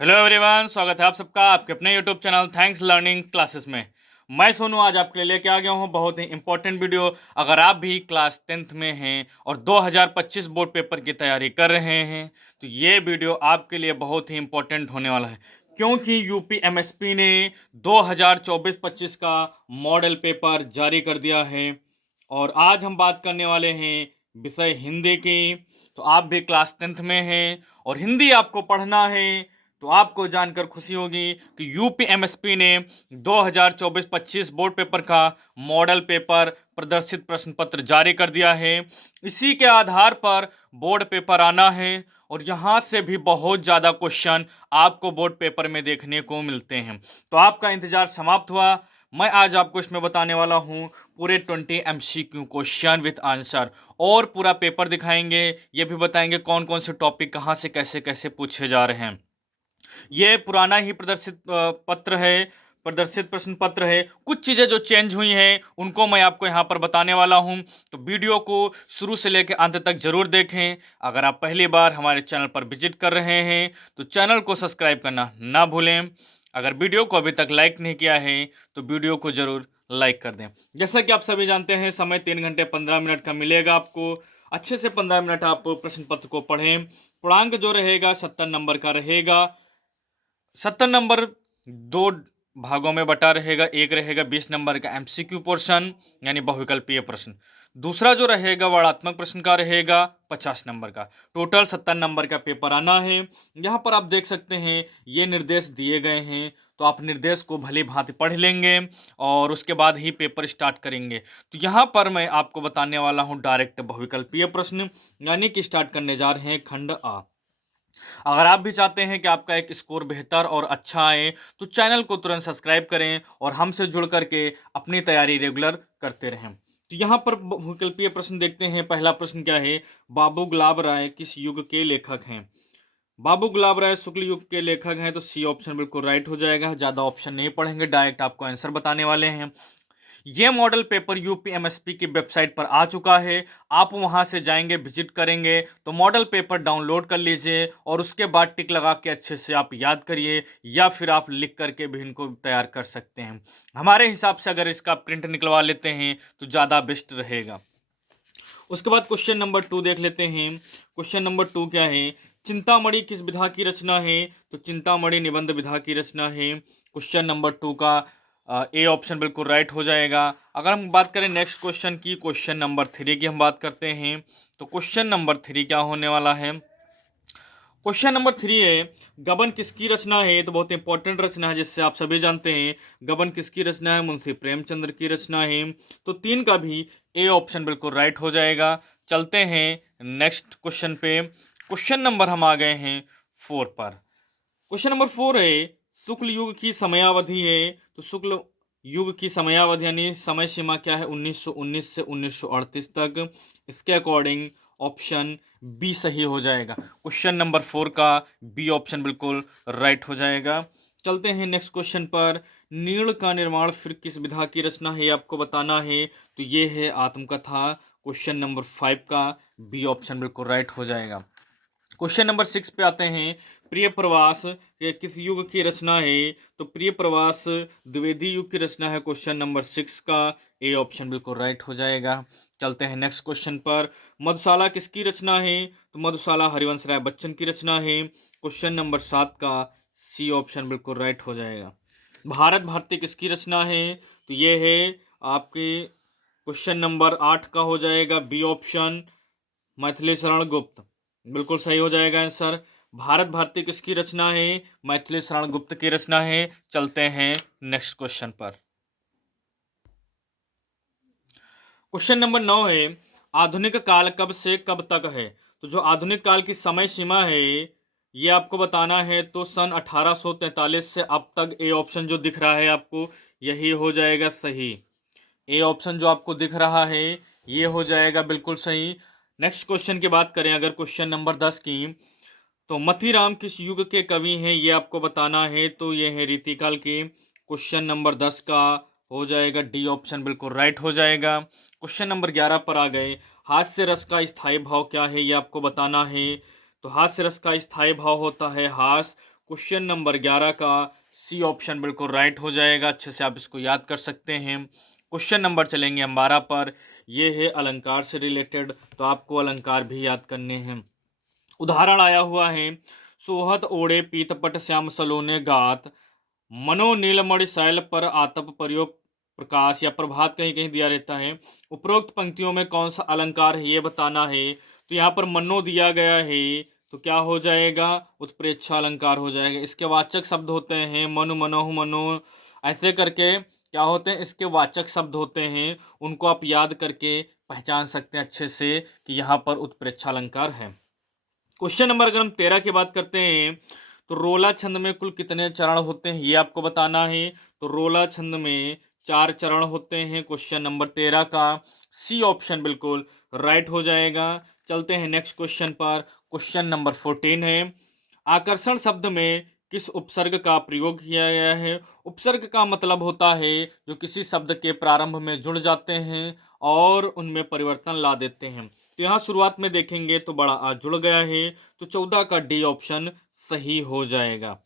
Hello everyone, स्वागत है आप सबका आपके अपने YouTube channel thanks learning classes में। मैं सोनू आज आपके लिए लेके आ गया हूँ बहुत ही इंपॉर्टेंट वीडियो। अगर आप भी क्लास 10th में हैं और 2025 बोर्ड पेपर की तैयारी कर रहे हैं तो ये वीडियो आपके लिए बहुत ही इंपॉर्टेंट होने वाला है, क्योंकि यूपी एमएसपी ने 2024-25 का मॉडल पेपर जारी कर दिया है। और आज हम बात करने वाले हैं विषय हिंदी की। तो आप भी क्लास 10th में हैं और हिंदी आपको पढ़ना है तो आपको जानकर खुशी होगी कि यूपी एमएसपी ने 2024-25 बोर्ड पेपर का मॉडल पेपर प्रदर्शित प्रश्न पत्र जारी कर दिया है। इसी के आधार पर बोर्ड पेपर आना है और यहाँ से भी बहुत ज़्यादा क्वेश्चन आपको बोर्ड पेपर में देखने को मिलते हैं। तो आपका इंतजार समाप्त हुआ। मैं आज आपको इसमें बताने वाला हूँ पूरे 20 एमसीक्यू क्वेश्चन विथ आंसर और पूरा पेपर दिखाएंगे। ये भी बताएंगे कौन कौन से टॉपिक कहाँ से कैसे कैसे पूछे जा रहे हैं। ये पुराना ही प्रदर्शित प्रश्न पत्र है। कुछ चीज़ें जो चेंज हुई हैं उनको मैं आपको यहाँ पर बताने वाला हूँ, तो वीडियो को शुरू से लेकर अंत तक जरूर देखें। अगर आप पहली बार हमारे चैनल पर विजिट कर रहे हैं तो चैनल को सब्सक्राइब करना ना भूलें। अगर वीडियो को अभी तक लाइक नहीं किया है तो वीडियो को जरूर लाइक कर दें। जैसा कि आप सभी जानते हैं, समय 3 घंटे 15 मिनट का मिलेगा आपको। अच्छे से 15 मिनट आप प्रश्न पत्र को पढ़ें। पूर्णांक जो रहेगा 70 नंबर का रहेगा। 70 नंबर दो भागों में बटा रहेगा। एक रहेगा 20 नंबर का एमसीक्यू पोर्शन यानी बहुविकल्पीय प्रश्न। दूसरा जो रहेगा वर्णात्मक प्रश्न का रहेगा 50 नंबर का। टोटल 70 नंबर का पेपर आना है। यहाँ पर आप देख सकते हैं ये निर्देश दिए गए हैं, तो आप निर्देश को भली भांति पढ़ लेंगे और उसके बाद ही पेपर स्टार्ट करेंगे। तो यहाँ पर मैं आपको बताने वाला हूँ डायरेक्ट बहुविकल्पीय प्रश्न, यानी कि स्टार्ट करने जा रहे हैं खंड आ। अगर आप भी चाहते हैं कि आपका एक स्कोर बेहतर और अच्छा आए तो चैनल को तुरंत सब्सक्राइब करें और हमसे जुड़ करके अपनी तैयारी रेगुलर करते रहें। तो यहाँ पर विकल्पीय प्रश्न देखते हैं। पहला प्रश्न क्या है, बाबू गुलाब राय किस युग के लेखक हैं? बाबू गुलाब राय शुक्ल युग के लेखक हैं, तो सी ऑप्शन बिल्कुल राइट हो जाएगा। ज़्यादा ऑप्शन नहीं पढ़ेंगे, डायरेक्ट आपको आंसर बताने वाले हैं। ये मॉडल पेपर यूपी एमएसपी की वेबसाइट पर आ चुका है। आप वहां से जाएंगे, विजिट करेंगे तो मॉडल पेपर डाउनलोड कर लीजिए और उसके बाद टिक लगा के अच्छे से आप याद करिए, या फिर आप लिख करके भी इनको तैयार कर सकते हैं। हमारे हिसाब से अगर इसका प्रिंट निकलवा लेते हैं तो ज़्यादा बेस्ट रहेगा। उसके बाद क्वेश्चन नंबर 2 देख लेते हैं। क्वेश्चन नंबर 2 क्या है, चिंतामणि किस विधा की रचना है? तो चिंतामणि निबंध विधा की रचना है। क्वेश्चन नंबर 2 का ए ऑप्शन बिल्कुल राइट हो जाएगा। अगर हम बात करें नेक्स्ट क्वेश्चन की, क्वेश्चन नंबर 3 की हम बात करते हैं। तो क्वेश्चन नंबर 3 क्या होने वाला है? क्वेश्चन नंबर 3 है, गबन किसकी रचना है? तो बहुत इंपॉर्टेंट रचना है जिससे आप सभी जानते हैं। गबन किसकी रचना है? मुंशी प्रेमचंद्र की रचना है। तो 3 का भी ए ऑप्शन बिल्कुल राइट हो जाएगा। चलते हैं नेक्स्ट क्वेश्चन पे। क्वेश्चन नंबर हम आ गए हैं 4 पर। क्वेश्चन नंबर 4 है, शुक्ल युग की समयावधि है। तो शुक्ल युग की समयावधि यानी समय सीमा क्या है? 1919 से 1938 तक। इसके अकॉर्डिंग ऑप्शन बी सही हो जाएगा। क्वेश्चन नंबर 4 का बी ऑप्शन बिल्कुल राइट हो जाएगा। चलते हैं नेक्स्ट क्वेश्चन पर। नीड़ का निर्माण फिर किस विधा की रचना है, आपको बताना है। तो ये है आत्मकथा। क्वेश्चन नंबर 5 का बी ऑप्शन बिल्कुल राइट हो जाएगा। क्वेश्चन नंबर 6 पे आते हैं। प्रिय प्रवास किस युग की रचना है? तो प्रिय प्रवास द्विवेदी युग की रचना है। क्वेश्चन नंबर 6 का ए ऑप्शन बिल्कुल राइट हो जाएगा। चलते हैं नेक्स्ट क्वेश्चन पर। मधुशाला किसकी रचना है? तो मधुशाला हरिवंश राय बच्चन की रचना है। क्वेश्चन नंबर 7 का सी ऑप्शन बिल्कुल राइट हो जाएगा। भारत भारती किसकी रचना है? तो ये है आपके क्वेश्चन नंबर 8 का हो जाएगा बी ऑप्शन, मैथिली शरण गुप्त। बिल्कुल सही हो जाएगा आंसर। भारत भारती किसकी रचना है? मैथिली शरण गुप्त की रचना है। चलते हैं नेक्स्ट क्वेश्चन पर। क्वेश्चन नंबर 9 है, आधुनिक काल कब से कब तक है? तो जो आधुनिक काल की समय सीमा है ये आपको बताना है। तो सन 1843 से अब तक ए ऑप्शन जो दिख रहा है आपको यही हो जाएगा सही। ए ऑप्शन जो आपको दिख रहा है ये हो जाएगा बिल्कुल सही। नेक्स्ट क्वेश्चन की बात करें अगर क्वेश्चन नंबर 10 की, तो मतीराम किस युग के कवि हैं ये आपको बताना है। तो ये है रीतिकाल के। क्वेश्चन नंबर 10 का हो जाएगा डी ऑप्शन बिल्कुल राइट हो जाएगा। क्वेश्चन नंबर 11 पर आ गए। हास्य रस का स्थायी भाव क्या है ये आपको बताना है। तो हास्य रस का स्थायी भाव होता है हास। क्वेश्चन नंबर 11 का सी ऑप्शन बिल्कुल राइट हो जाएगा। अच्छे से आप इसको याद कर सकते हैं। क्वेश्चन नंबर चलेंगे हम 12 पर। ये है अलंकार से रिलेटेड, तो आपको अलंकार भी याद करने हैं। उदाहरण आया हुआ है, सोहत ओढ़े पीतपट श्याम सलोने गात, मनो नीलमणि शैल पर आतप प्रयोग प्रकाश, या प्रभात कहीं कहीं दिया रहता है। उपरोक्त पंक्तियों में कौन सा अलंकार है ये बताना है। तो यहाँ पर मनो दिया गया है, तो क्या हो जाएगा, उत्प्रेक्षा अलंकार हो जाएगा। इसके वाचक शब्द होते हैं मनु मनोह मनो, ऐसे करके क्या होते हैं, इसके वाचक शब्द होते हैं, उनको आप याद करके पहचान सकते हैं अच्छे से कि यहाँ पर उत्प्रेक्षा अलंकार है। क्वेश्चन नंबर अगर हम 13 की बात करते हैं, तो रोला छंद में कुल कितने चरण होते हैं ये आपको बताना है। तो रोला छंद में 4 चरण होते हैं। क्वेश्चन नंबर 13 का सी ऑप्शन बिल्कुल राइट हो जाएगा। चलते हैं नेक्स्ट क्वेश्चन पर। क्वेश्चन नंबर 14 है, आकर्षण शब्द में किस उपसर्ग का प्रयोग किया गया है। उपसर्ग का मतलब होता है जो किसी शब्द के प्रारंभ में जुड़ जाते हैं और उनमें परिवर्तन ला देते हैं। तो यहाँ शुरुआत में देखेंगे तो बड़ा आ जुड़ गया है, तो 14 का डी ऑप्शन सही हो जाएगा।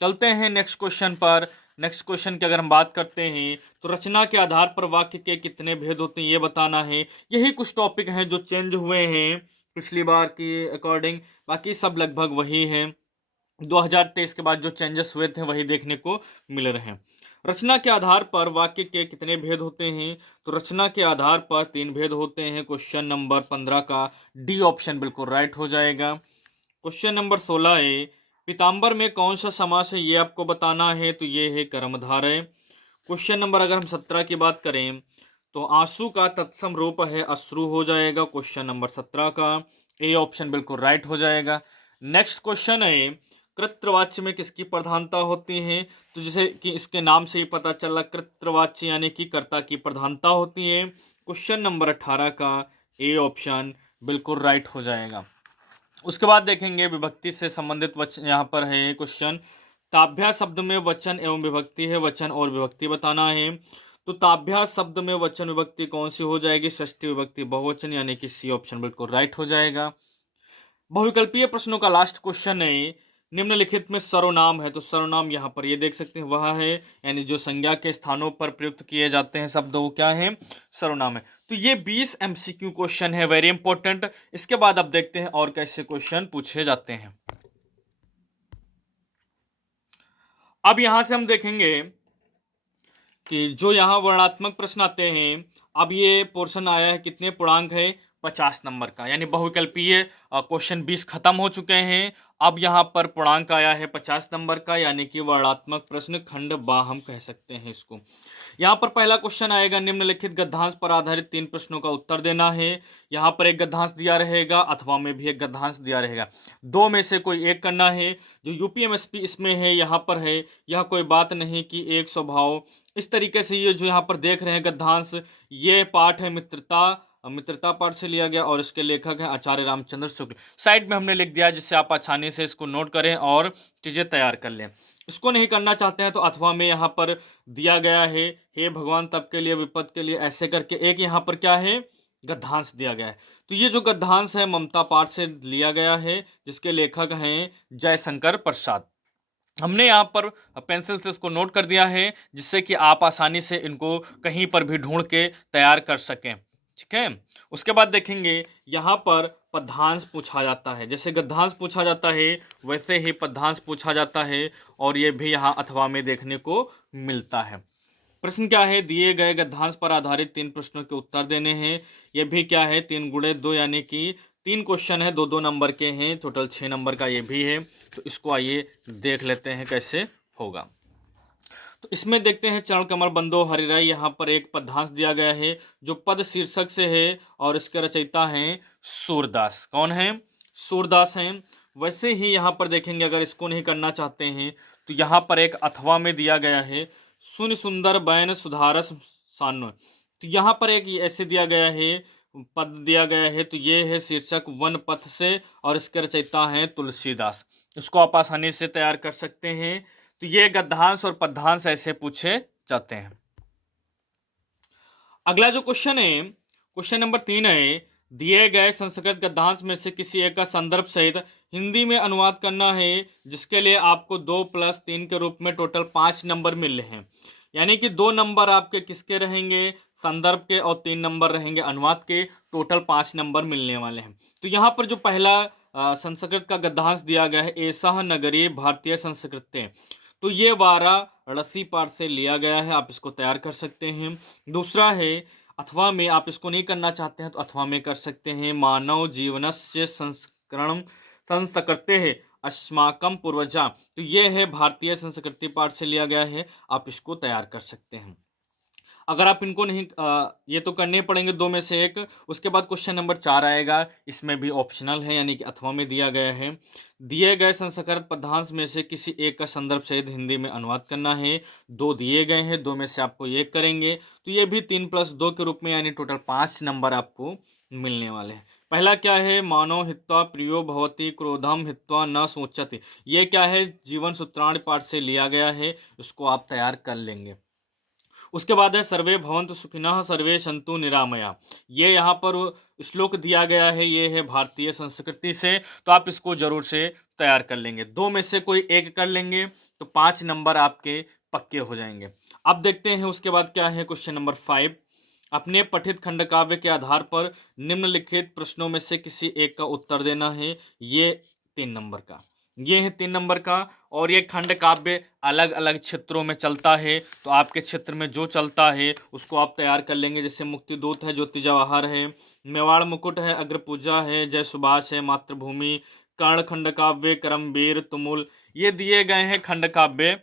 चलते हैं नेक्स्ट क्वेश्चन पर। नेक्स्ट क्वेश्चन की अगर हम बात करते हैं, तो रचना के आधार पर वाक्य के कितने भेद होते हैं ये बताना है। यही कुछ टॉपिक हैं जो चेंज हुए हैं पिछली बार की अकॉर्डिंग, बाकी सब लगभग वही हैं। 2023 के बाद जो चेंजेस हुए थे वही देखने को मिल रहे हैं। रचना के आधार पर वाक्य के कितने भेद होते हैं। तो रचना के आधार पर 3 भेद होते हैं। क्वेश्चन नंबर 15 का डी ऑप्शन बिल्कुल राइट हो जाएगा। क्वेश्चन नंबर 16 है, पीताम्बर में कौन सा समास है ये आपको बताना है। तो ये है कर्मधारय। क्वेश्चन नंबर अगर हम 17 की बात करें, तो आंसू का तत्सम रूप है अश्रु हो जाएगा। क्वेश्चन नंबर 17 का ए ऑप्शन बिल्कुल राइट हो जाएगा। नेक्स्ट क्वेश्चन है, कृत्रवाच्य में किसकी प्रधानता होती है। तो जैसे कि इसके नाम से ही पता चला, कृत्रवाच्य यानी कि कर्ता की प्रधानता होती है। क्वेश्चन नंबर 18 का ए ऑप्शन बिल्कुल राइट हो जाएगा। उसके बाद देखेंगे विभक्ति से संबंधित वचन, यहाँ पर है क्वेश्चन, ताभ्यास शब्द में वचन एवं विभक्ति है, वचन और विभक्ति बताना है। तो ताभ्यास शब्द में वचन विभक्ति कौन सी हो जाएगी, षष्ठी विभक्ति बहुवचन, यानी कि सी ऑप्शन बिल्कुल राइट हो जाएगा। बहुविकल्पीय प्रश्नों का लास्ट क्वेश्चन है, निम्नलिखित में सर्वनाम है। तो सर्वनाम यहाँ पर ये देख सकते हैं वह है, यानी जो संज्ञा के स्थानों पर प्रयुक्त किए जाते हैं शब्द, वो क्या है, सर्वनाम है। तो ये 20 एमसीक्यू क्वेश्चन है, वेरी इंपॉर्टेंट। इसके बाद अब देखते हैं और कैसे क्वेश्चन पूछे जाते हैं। अब यहां से हम देखेंगे कि जो यहाँ वर्णात्मक प्रश्न आते हैं, अब ये पोर्शन आया है कितने पूर्णांक है, 50 नंबर का, यानी बहुविकल्पीय क्वेश्चन 20 खत्म हो चुके हैं। अब यहाँ पर पूर्णांक आया है 50 नंबर का, यानी कि वर्णात्मक प्रश्न खंड बा हम कह सकते हैं इसको। यहाँ पर पहला क्वेश्चन आएगा, निम्नलिखित गद्यांश पर आधारित 3 प्रश्नों का उत्तर देना है। यहाँ पर एक गद्यांश दिया रहेगा, अथवा में भी एक गद्यांश दिया रहेगा, दो में से कोई एक करना है। जो यूपीएमएसपी इसमें है, यहाँ पर है, यह कोई बात नहीं कि एक स्वभाव, इस तरीके से ये जो यहाँ पर देख रहे हैं गद्यांश, ये पाठ है मित्रता पाठ से लिया गया और इसके लेखक हैं आचार्य रामचंद्र शुक्ल। साइड में हमने लिख दिया जिससे आप आसानी से इसको नोट करें और चीजें तैयार कर लें। इसको नहीं करना चाहते हैं तो अथवा में यहाँ पर दिया गया है, हे भगवान तब के लिए विपद के लिए, ऐसे करके एक यहाँ पर क्या है, गद्यांश दिया गया है। तो ये जो गद्यांश है ममता पाठ से लिया गया है, जिसके लेखक हैं जयशंकर प्रसाद। हमने यहाँ पर पेंसिल से इसको नोट कर दिया है, जिससे कि आप आसानी से इनको कहीं पर भी ढूंढ के तैयार कर सकें, ठीक है। उसके बाद देखेंगे यहाँ पर पद्यांश पूछा जाता है, जैसे गद्यांश पूछा जाता है वैसे ही पद्यांश पूछा जाता है, और ये भी यहाँ अथवा में देखने को मिलता है। प्रश्न क्या है, दिए गए गद्यांश पर आधारित 3 प्रश्नों के उत्तर देने हैं। ये भी क्या है, 3 गुणे 2, यानी कि 3 क्वेश्चन है, 2-2 नंबर के हैं, टोटल 6 नंबर का ये भी है। तो इसको आइए देख लेते हैं कैसे होगा। तो इसमें देखते हैं, चरण कमल बंदो हरिराई, यहाँ पर एक पद्यांश दिया गया है जो पद शीर्षक से है और इसके रचयिता हैं सूरदास। कौन है, सूरदास हैं। वैसे ही यहाँ पर देखेंगे, अगर इसको नहीं करना चाहते हैं तो यहाँ पर एक अथवा में दिया गया है, सुन सुंदर बैन सुधारस सान्व। तो यहाँ पर एक ऐसे दिया गया है, पद दिया गया है, तो ये है शीर्षक वन पथ से और इसके रचयिता हैं तुलसीदास। इसको आप आसानी से तैयार कर सकते हैं। तो ये गद्यांश और पद्यांश ऐसे पूछे जाते हैं। अगला जो क्वेश्चन है, क्वेश्चन नंबर 3 है, दिए गए संस्कृत गद्यांश में से किसी एक का संदर्भ सहित हिंदी में अनुवाद करना है, जिसके लिए आपको 2+3 के रूप में टोटल 5 नंबर मिल रहे हैं। यानी कि 2 नंबर आपके किसके रहेंगे, संदर्भ के, और 3 नंबर रहेंगे अनुवाद के। टोटल 5 नंबर मिलने वाले हैं। तो यहाँ पर जो पहला संस्कृत का गद्यांश दिया गया है, एषः नगरीय भारतीय संस्कृत, तो ये वाराणसी पाठ से लिया गया है, आप इसको तैयार कर सकते हैं। दूसरा है अथवा में, आप इसको नहीं करना चाहते हैं तो अथवा में कर सकते हैं। मानव जीवनस्य संस्करणम संस्कृते अस्माकं पूर्वजा, तो ये है भारतीय संस्कृति पाठ से लिया गया है, आप इसको तैयार कर सकते हैं। अगर आप इनको नहीं ये तो करने पड़ेंगे 2 में से एक। उसके बाद क्वेश्चन नंबर 4 आएगा, इसमें भी ऑप्शनल है, यानी कि अथवा में दिया गया है। दिए गए संस्कृत पदांश में से किसी एक का संदर्भ सहित हिंदी में अनुवाद करना है। 2 दिए गए हैं, 2 में से आपको एक करेंगे, तो ये भी 3+2 के रूप में, यानी टोटल 5 नंबर आपको मिलने वाले हैं। पहला क्या है, मानो हित्वा प्रियो भवति क्रोधम हित्वा न सोचति, ये क्या है, जीवन सूत्राणि पाठ से लिया गया है, इसको आप तैयार कर लेंगे। उसके बाद है सर्वे भवन्तु सुखिनः सर्वे सन्तु निरामया, ये यहाँ पर श्लोक दिया गया है, ये है भारतीय संस्कृति से, तो आप इसको जरूर से तैयार कर लेंगे। 2 में से कोई एक कर लेंगे तो 5 नंबर आपके पक्के हो जाएंगे। अब देखते हैं उसके बाद क्या है, क्वेश्चन नंबर 5। अपने पठित खंडकाव्य के आधार पर निम्नलिखित प्रश्नों में से किसी एक का उत्तर देना है, ये 3 नंबर का, ये है 3 नंबर का। और ये खंड काव्य अलग अलग क्षेत्रों में चलता है, तो आपके क्षेत्र में जो चलता है उसको आप तैयार कर लेंगे। जैसे मुक्तिदूत है, ज्योति जवाहर है, मेवाड़ मुकुट है, अग्रपूजा है, जय सुभाष है, मातृभूमि, कर्ण खंड काव्य, करमवीर, तुमुल, ये दिए गए हैं खंड काव्य।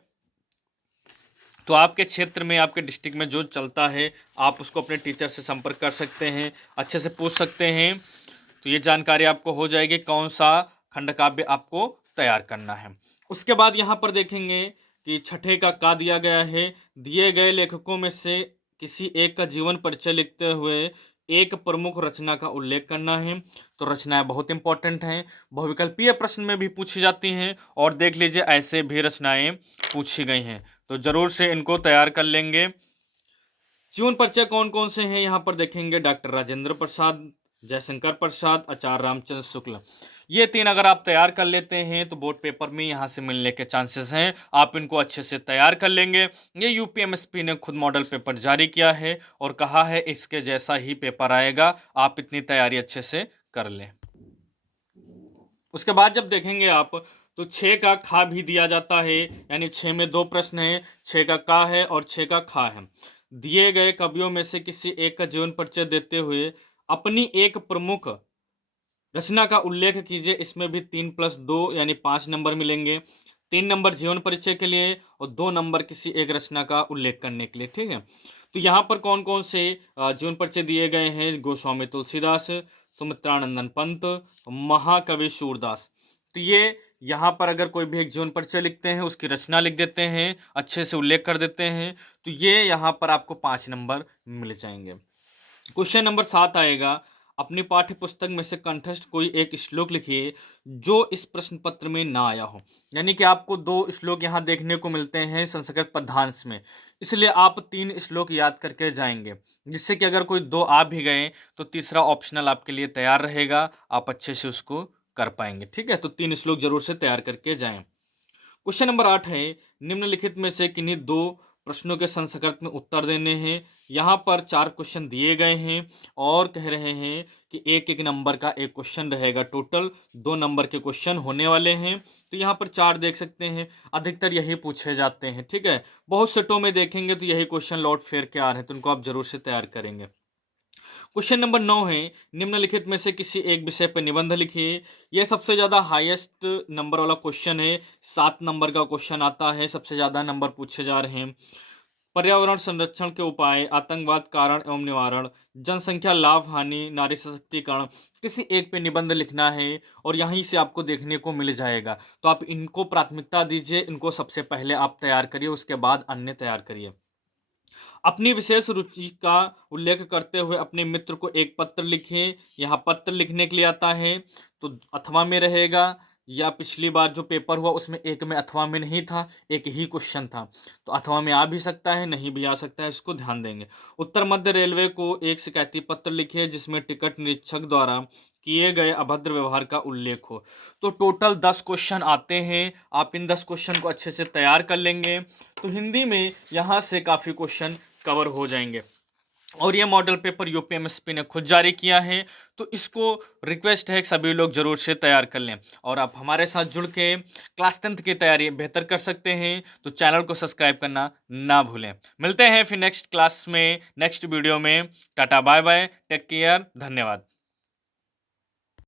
तो आपके क्षेत्र में, आपके डिस्ट्रिक्ट में जो चलता है, आप उसको अपने टीचर से संपर्क कर सकते हैं, अच्छे से पूछ सकते हैं, तो ये जानकारी आपको हो जाएगी कौन सा खंड काव्य आपको तैयार करना है। उसके बाद यहाँ पर देखेंगे कि छठे का दिया गया है, दिए गए लेखकों में से किसी एक का जीवन परिचय लिखते हुए एक प्रमुख रचना का उल्लेख करना है। तो रचनाएं बहुत इंपॉर्टेंट हैं, बहुविकल्पीय प्रश्न में भी पूछी जाती हैं, और देख लीजिए ऐसे भी रचनाएं पूछी गई हैं, तो जरूर से इनको तैयार कर लेंगे। जीवन परिचय कौन कौन से हैं यहाँ पर देखेंगे, डॉक्टर राजेंद्र प्रसाद, जयशंकर प्रसाद, आचार्य रामचंद्र शुक्ल, ये 3 अगर आप तैयार कर लेते हैं तो बोर्ड पेपर में यहाँ से मिलने के चांसेस हैं, आप इनको अच्छे से तैयार कर लेंगे। ये यूपीएमएसपी ने खुद मॉडल पेपर जारी किया है और कहा है इसके जैसा ही पेपर आएगा, आप इतनी तैयारी अच्छे से कर लें। उसके बाद जब देखेंगे आप तो 6 का खा भी दिया जाता है, यानी 6 में 2 प्रश्न है, 6 का है और 6 का खा है। दिए गए कवियों में से किसी एक का जीवन परिचय देते हुए अपनी एक प्रमुख रचना का उल्लेख कीजिए, इसमें भी 3+2 यानी 5 नंबर मिलेंगे। 3 नंबर जीवन परिचय के लिए और 2 नंबर किसी एक रचना का उल्लेख करने के लिए, ठीक है। तो यहाँ पर कौन कौन से जीवन परिचय दिए गए हैं, गोस्वामी तुलसीदास, सुमित्रानंदन पंत, महाकवि सूरदास। तो ये यहाँ पर अगर कोई भी एक जीवन परिचय लिखते हैं, उसकी रचना लिख देते हैं, अच्छे से उल्लेख कर देते हैं, तो ये यहाँ पर आपको 5 नंबर मिल जाएंगे। क्वेश्चन नंबर 7 आएगा, अपनी पाठ्य पुस्तक में से कंठस्थ कोई एक श्लोक लिखिए जो इस प्रश्न पत्र में ना आया हो। यानी कि आपको 2 श्लोक यहाँ देखने को मिलते हैं संस्कृत पद्यांश में, इसलिए आप 3 श्लोक याद करके जाएंगे, जिससे कि अगर कोई 2 आ भी गए तो तीसरा ऑप्शनल आपके लिए तैयार रहेगा, आप अच्छे से उसको कर पाएंगे, ठीक है। तो 3 श्लोक जरूर से तैयार करके जाएं। क्वेश्चन नंबर 8 है, निम्नलिखित में से किन्हीं 2 प्रश्नों के संस्कृत में उत्तर देने हैं। यहाँ पर 4 क्वेश्चन दिए गए हैं और कह रहे हैं कि एक नंबर का एक क्वेश्चन रहेगा, टोटल 2 नंबर के क्वेश्चन होने वाले हैं। तो यहाँ पर 4 देख सकते हैं, अधिकतर यही पूछे जाते हैं, ठीक है। बहुत सेटों में देखेंगे तो यही क्वेश्चन लौट फेर के आ रहे हैं, तो उनको आप जरूर से तैयार करेंगे। क्वेश्चन नंबर 9 है, निम्नलिखित में से किसी एक विषय पर निबंध लिखिए। यह सबसे ज़्यादा हाईएस्ट नंबर वाला क्वेश्चन है, 7 नंबर का क्वेश्चन आता है, सबसे ज़्यादा नंबर पूछे जा रहे हैं। पर्यावरण संरक्षण के उपाय, आतंकवाद कारण एवं निवारण, जनसंख्या लाभ हानि, नारी सशक्तिकरण, किसी एक पे निबंध लिखना है और यहीं से आपको देखने को मिल जाएगा। तो आप इनको प्राथमिकता दीजिए, इनको सबसे पहले आप तैयार करिए, उसके बाद अन्य तैयार करिए। अपनी विशेष रुचि का उल्लेख करते हुए अपने मित्र को एक पत्र लिखें। यहाँ पत्र लिखने के लिए आता है तो अथवा में रहेगा, या पिछली बार जो पेपर हुआ उसमें एक में अथवा में नहीं था, एक ही क्वेश्चन था, तो अथवा में आ भी सकता है, नहीं भी आ सकता है, इसको ध्यान देंगे। उत्तर मध्य रेलवे को एक शिकायती पत्र लिखिए जिसमें टिकट निरीक्षक द्वारा किए गए अभद्र व्यवहार का उल्लेख हो। तो टोटल 10 क्वेश्चन आते हैं, आप इन 10 क्वेश्चन को अच्छे से तैयार कर लेंगे तो हिंदी में यहाँ से काफ़ी क्वेश्चन कवर हो जाएंगे। और ये मॉडल पेपर यूपीएमएसपी ने खुद जारी किया है, तो इसको रिक्वेस्ट है कि सभी लोग जरूर से तैयार कर लें। और आप हमारे साथ जुड़ के क्लास 10th की तैयारी बेहतर कर सकते हैं, तो चैनल को सब्सक्राइब करना ना भूलें। मिलते हैं फिर नेक्स्ट क्लास में, नेक्स्ट वीडियो में। Tata bye bye, take care, धन्यवाद।